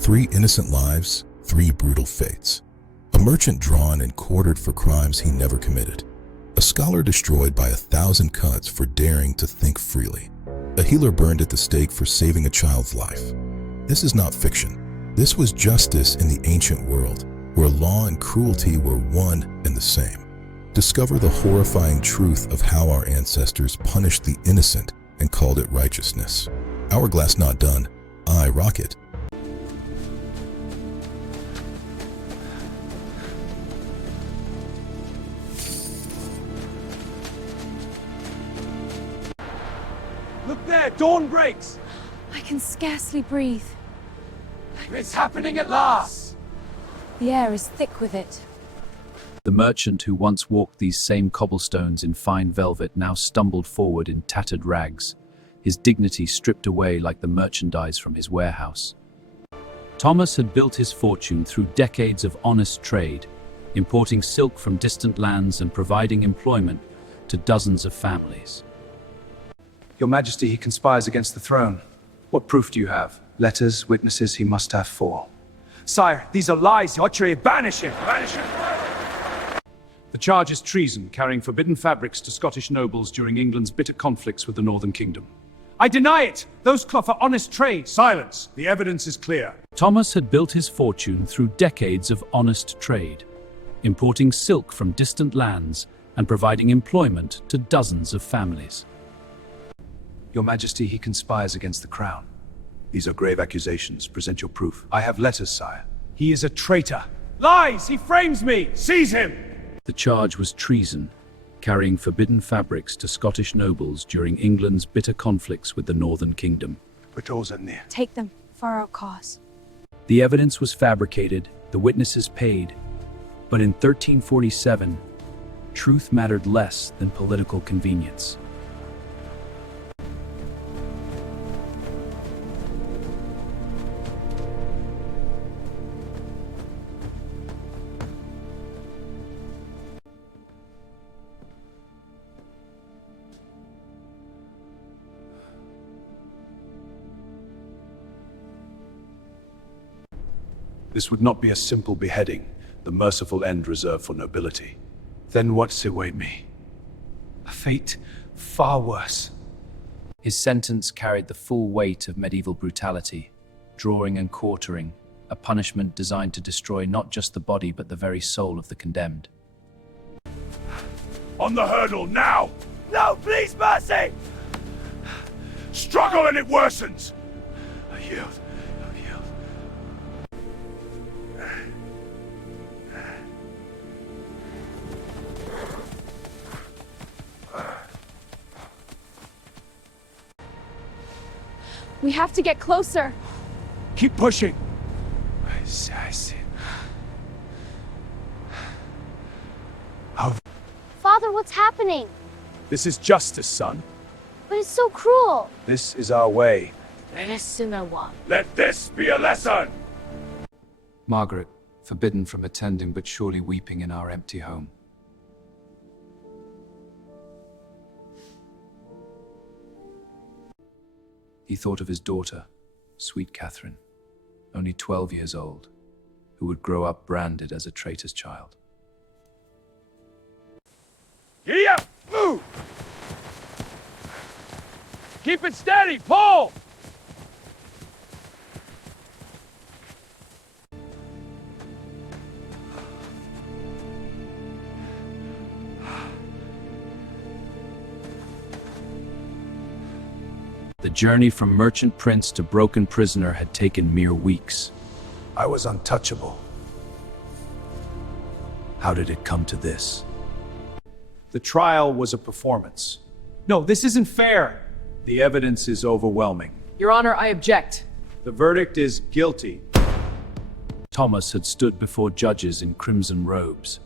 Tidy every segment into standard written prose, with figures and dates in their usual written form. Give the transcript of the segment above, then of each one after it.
3 innocent lives, 3 brutal fates. A merchant drawn and quartered for crimes he never committed. A scholar destroyed by 1,000 cuts for daring to think freely. A healer burned at the stake for saving a child's life. This is not fiction. This was justice in the ancient world, where law and cruelty were one and the same. Discover the horrifying truth of how our ancestors punished the innocent and called it righteousness. Hourglass not done. I rocket. Look there, dawn breaks! I can scarcely breathe. It's happening at last! The air is thick with it. The merchant who once walked these same cobblestones in fine velvet now stumbled forward in tattered rags, his dignity stripped away like the merchandise from his warehouse. Thomas had built his fortune through decades of honest trade, importing silk from distant lands and providing employment to dozens of families. Your Majesty, he conspires against the throne. What proof do you have? Letters, witnesses, he must have 4. Sire, these are lies. Archery, banish him! Banish him! The charge is treason, carrying forbidden fabrics to Scottish nobles during England's bitter conflicts with the Northern Kingdom. I deny it! Those cloth are honest trade. Silence! The evidence is clear. Thomas had built his fortune through decades of honest trade, importing silk from distant lands and providing employment to dozens of families. Your Majesty, he conspires against the crown. These are grave accusations. Present your proof. I have letters, sire. He is a traitor. Lies! He frames me! Seize him! The charge was treason, carrying forbidden fabrics to Scottish nobles during England's bitter conflicts with the Northern Kingdom. Take them for our cause. The evidence was fabricated, the witnesses paid, but in 1347, truth mattered less than political convenience. This would not be a simple beheading, the merciful end reserved for nobility. Then what's await me? A fate far worse. His sentence carried the full weight of medieval brutality, drawing and quartering, a punishment designed to destroy not just the body but the very soul of the condemned. On the hurdle, now! No, please, mercy! Struggle and it worsens! I yield. We have to get closer. Keep pushing. I see. Father, what's happening? This is justice, son. But it's so cruel. This is our way. Let this be a lesson! Margaret, forbidden from attending but surely weeping in our empty home. He thought of his daughter, sweet Catherine, only 12 years old, who would grow up branded as a traitor's child. Giddy up! Move! Keep it steady! Pull! The journey from merchant prince to broken prisoner had taken mere weeks. I was untouchable. How did it come to this? The trial was a performance. No, this isn't fair. The evidence is overwhelming. Your Honor, I object. The verdict is guilty. Thomas had stood before judges in crimson robes,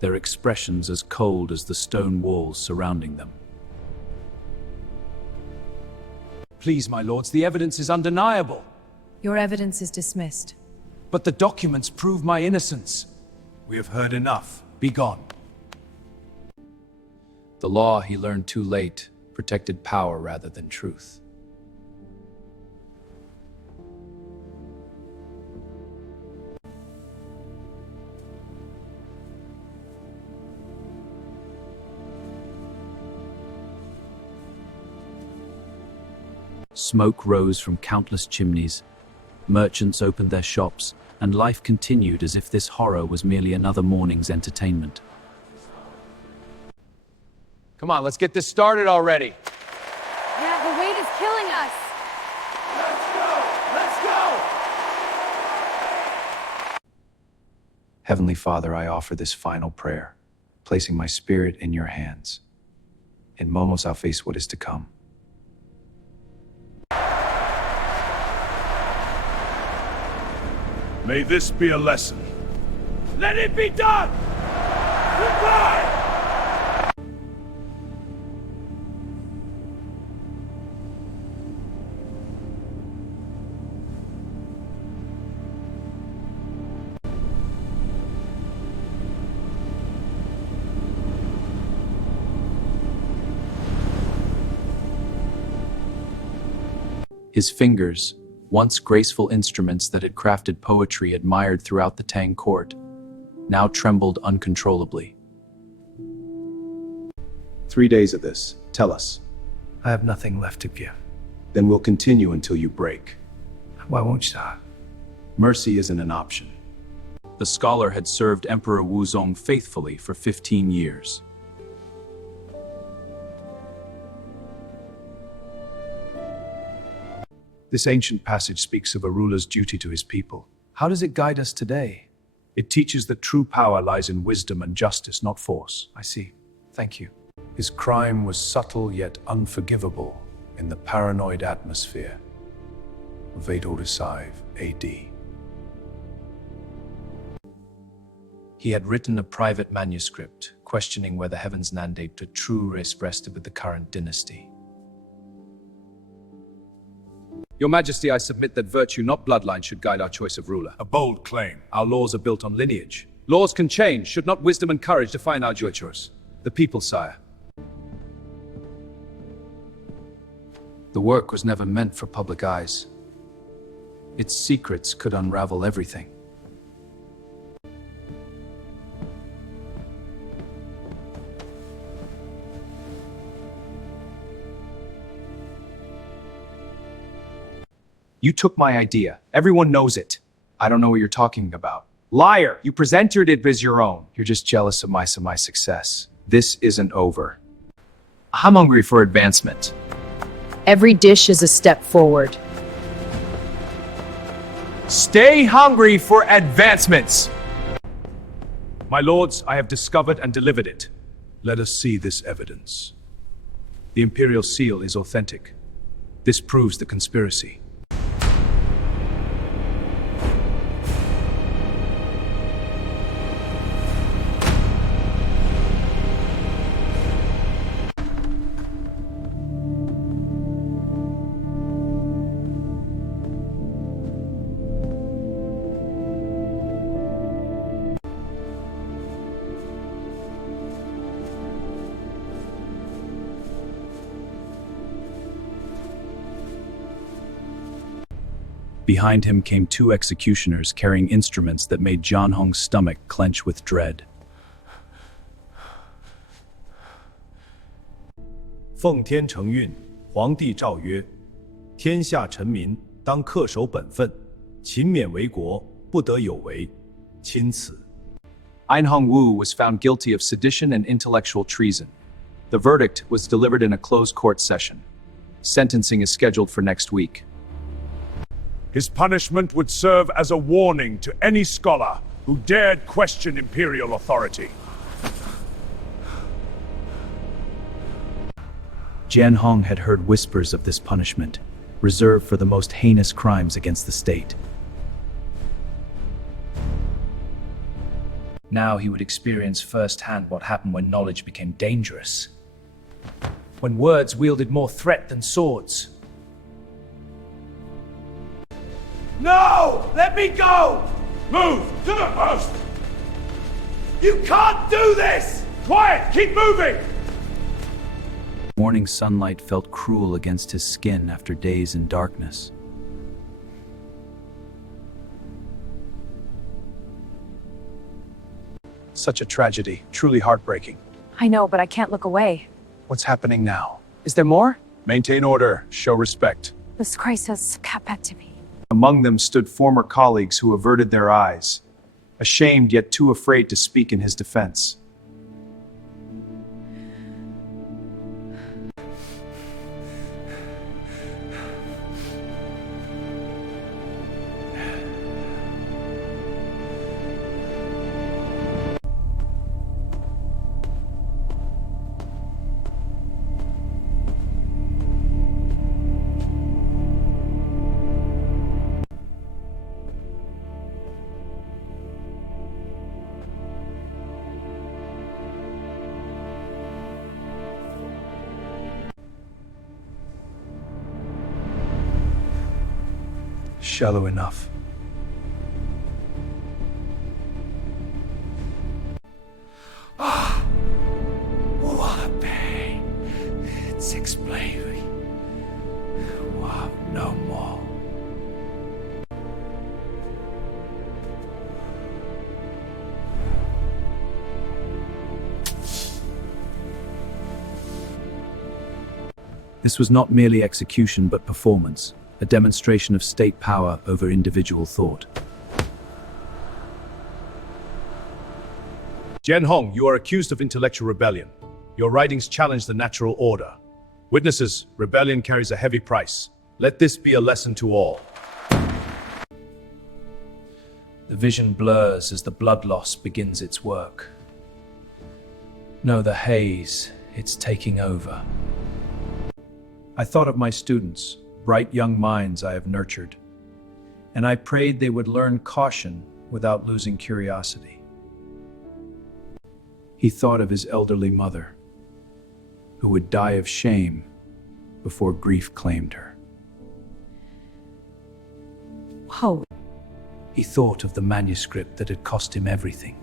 their expressions as cold as the stone walls surrounding them. Please, my lords, the evidence is undeniable. Your evidence is dismissed. But the documents prove my innocence. We have heard enough. Be gone. The law, he learned too late, protected power rather than truth. Smoke rose from countless chimneys. Merchants opened their shops, and life continued as if this horror was merely another morning's entertainment. Come on, let's get this started already. Yeah, the weight is killing us. Heavenly Father, I offer this final prayer, placing my spirit in your hands. In moments I'll face what is to come. May this be a lesson. Let it be done! Goodbye! His fingers, once graceful instruments that had crafted poetry admired throughout the Tang court, now trembled uncontrollably. 3 days of this. Tell us. I have nothing left to give. Then we'll continue until you break. Why won't you stop? Mercy isn't an option. The scholar had served Emperor Wuzong faithfully for 15 years. This ancient passage speaks of a ruler's duty to his people. How does it guide us today? It teaches that true power lies in wisdom and justice, not force. I see. Thank you. His crime was subtle yet unforgivable in the paranoid atmosphere of 805 AD. He had written a private manuscript questioning whether heaven's mandate to true race rested with the current dynasty. Your Majesty, I submit that virtue, not bloodline, should guide our choice of ruler. A bold claim. Our laws are built on lineage. Laws can change. Should not wisdom and courage define our choice? The people, sire. The work was never meant for public eyes. Its secrets could unravel everything. You took my idea. Everyone knows it. I don't know what you're talking about. Liar! You presented it as your own. You're just jealous of my success. This isn't over. I'm hungry for advancement. Every dish is a step forward. Stay hungry for advancements. My lords, I have discovered and delivered it. Let us see this evidence. The imperial seal is authentic. This proves the conspiracy. Behind him came 2 executioners carrying instruments that made Jian Hong's stomach clench with dread. 奉天承运，皇帝诏曰：天下臣民当恪守本分，勤勉为国，不得有违。钦此。 Einhong Wu was found guilty of sedition and intellectual treason. The verdict was delivered in a closed court session. Sentencing is scheduled for next week. His punishment would serve as a warning to any scholar who dared question imperial authority. Jian Hong had heard whispers of this punishment, reserved for the most heinous crimes against the state. Now he would experience firsthand what happened when knowledge became dangerous. When words wielded more threat than swords. No! Let me go! Move! To the post! You can't do this! Quiet! Keep moving! Morning sunlight felt cruel against his skin after days in darkness. Such a tragedy, truly heartbreaking. I know, but I can't look away. What's happening now? Is there more? Maintain order, show respect. This crisis happened to me. Among them stood former colleagues who averted their eyes, ashamed yet too afraid to speak in his defense. Shallow enough. What a pain. It's explained. Wow, no more. This was not merely execution but performance, a demonstration of state power over individual thought. Jian Hong, you are accused of intellectual rebellion. Your writings challenge the natural order. Witnesses, rebellion carries a heavy price. Let this be a lesson to all. The vision blurs as the blood loss begins its work. No, the haze, it's taking over. I thought of my students, bright young minds I have nurtured, and I prayed they would learn caution without losing curiosity. He thought of his elderly mother, who would die of shame before grief claimed her. Whoa. He thought of the manuscript that had cost him everything.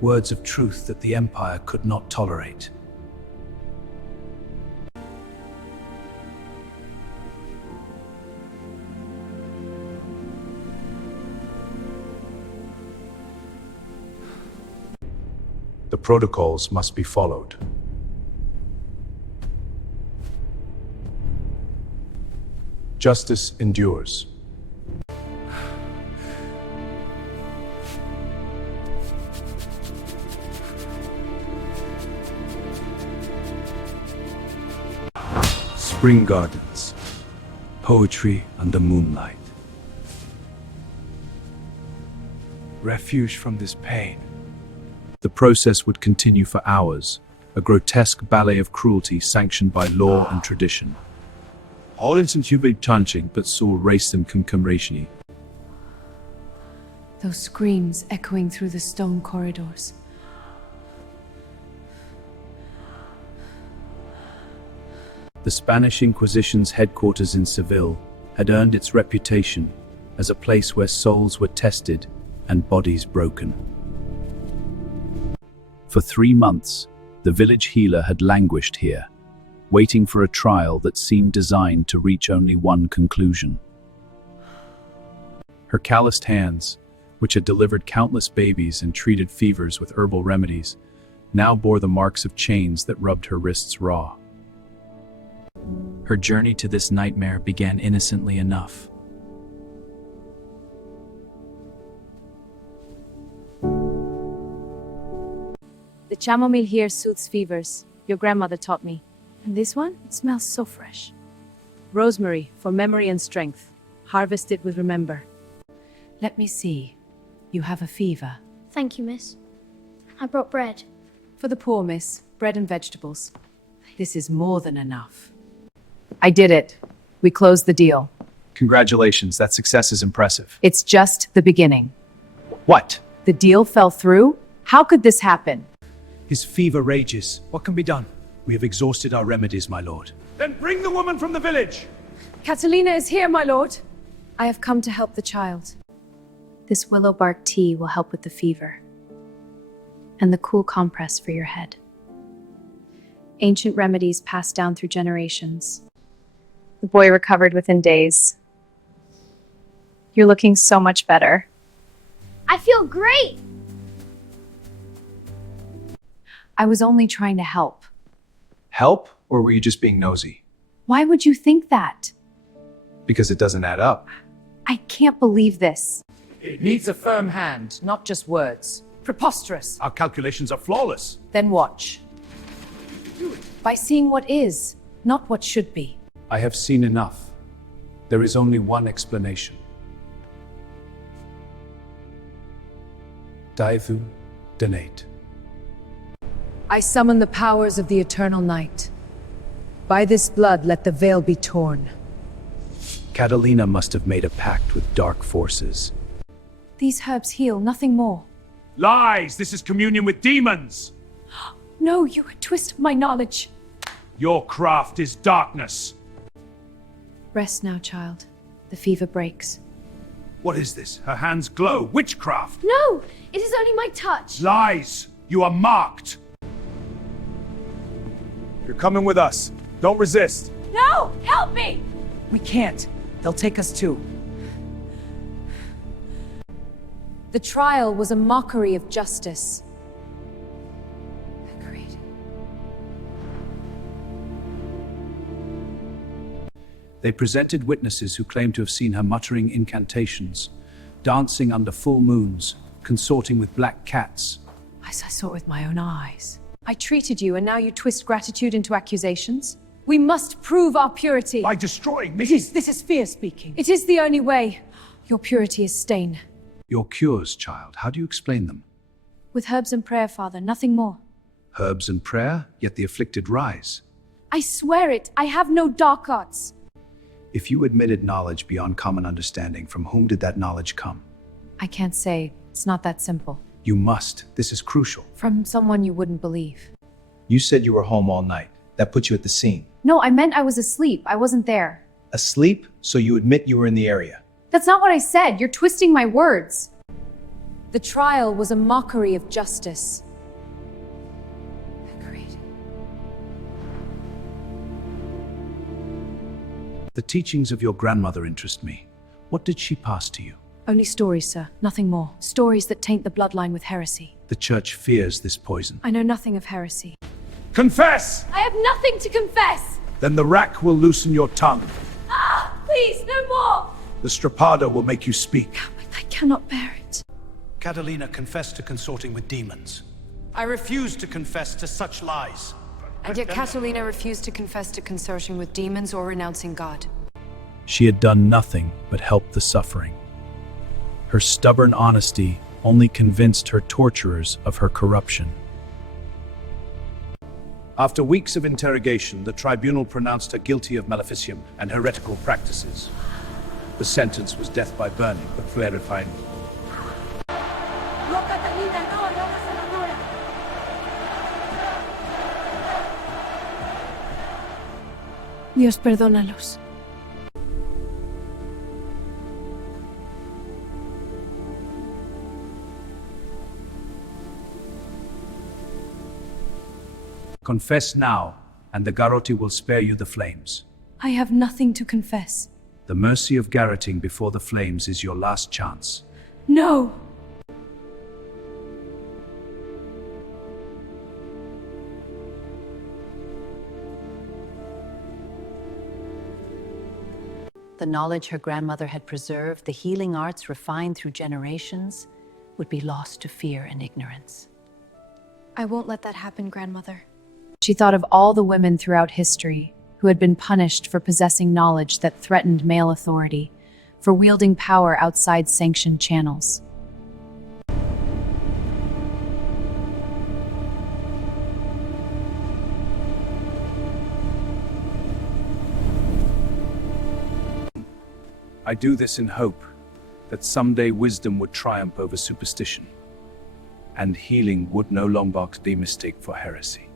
Words of truth that the Empire could not tolerate. The protocols must be followed. Justice endures. Spring gardens, poetry under moonlight. Refuge from this pain. The process would continue for hours, a grotesque ballet of cruelty sanctioned by law and tradition. Those screams echoing through the stone corridors. The Spanish Inquisition's headquarters in Seville had earned its reputation as a place where souls were tested and bodies broken. For 3 months, the village healer had languished here, waiting for a trial that seemed designed to reach only one conclusion. Her calloused hands, which had delivered countless babies and treated fevers with herbal remedies, now bore the marks of chains that rubbed her wrists raw. Her journey to this nightmare began innocently enough. The chamomile here soothes fevers. Your grandmother taught me. And this one? It smells so fresh. Rosemary, for memory and strength. Harvest it with remember. Let me see. You have a fever. Thank you, miss. I brought bread. For the poor, miss. Bread and vegetables. This is more than enough. I did it. We closed the deal. Congratulations, that success is impressive. It's just the beginning. What? The deal fell through? How could this happen? His fever rages. What can be done? We have exhausted our remedies, my lord. Then bring the woman from the village! Catalina is here, my lord. I have come to help the child. This willow bark tea will help with the fever. And the cool compress for your head. Ancient remedies passed down through generations. The boy recovered within days. You're looking so much better. I feel great! I was only trying to help. Help, or were you just being nosy? Why would you think that? Because it doesn't add up. I can't believe this. It needs a firm hand, Not just words. Preposterous. Our calculations are flawless. Then watch. By seeing what is, not what should be. I have seen enough. There is only one explanation. Daivu Donate. I summon the powers of the eternal night. By this blood, let the veil be torn. Catalina must have made a pact with dark forces. These herbs heal, nothing more. Lies! This is communion with demons! No, you would twist my knowledge. Your craft is darkness. Rest now, child. The fever breaks. What is this? Her hands glow. Witchcraft! No! It is only my touch! Lies! You are marked! You're coming with us. Don't resist. No! Help me! We can't. They'll take us too. The trial was a mockery of justice. Agreed. They presented witnesses who claimed to have seen her muttering incantations, dancing under full moons, consorting with black cats. I saw it with my own eyes. I treated you, and now you twist gratitude into accusations? We must prove our purity. By destroying me. This is fear speaking. It is the only way. Your purity is stain. Your cures, child, how do you explain them? With herbs and prayer, Father, nothing more. Herbs and prayer, yet the afflicted rise. I swear it, I have no dark arts. If you admitted knowledge beyond common understanding, from whom did that knowledge come? I can't say. It's not that simple. You must. This is crucial. From someone you wouldn't believe. You said you were home all night. That put you at the scene. No, I meant I was asleep. I wasn't there. Asleep, so you admit you were in the area. That's not what I said. You're twisting my words. The trial was a mockery of justice. Agreed. The teachings of your grandmother interest me. What did she pass to you? Only stories, sir. Nothing more. Stories that taint the bloodline with heresy. The church fears this poison. I know nothing of heresy. Confess! I have nothing to confess! Then the rack will loosen your tongue. Ah! Please, no more! The strapada will make you speak. I cannot bear it. Catalina confessed to consorting with demons. I refuse to confess to such lies. And yet Catalina refused to confess to consorting with demons or renouncing God. She had done nothing but help the suffering. Her stubborn honesty only convinced her torturers of her corruption. After weeks of interrogation, the tribunal pronounced her guilty of maleficium and heretical practices. The sentence was death by burning, but clarifying. No, Catalina, no, no hagas a la Nora. Dios, perdónalos. Confess now, and the garrote will spare you the flames. I have nothing to confess. The mercy of garroting before the flames is your last chance. No! The knowledge her grandmother had preserved, the healing arts refined through generations, would be lost to fear and ignorance. I won't let that happen, grandmother. She thought of all the women throughout history who had been punished for possessing knowledge that threatened male authority, for wielding power outside sanctioned channels. I do this in hope that someday wisdom would triumph over superstition, and healing would no longer be mistaken for heresy.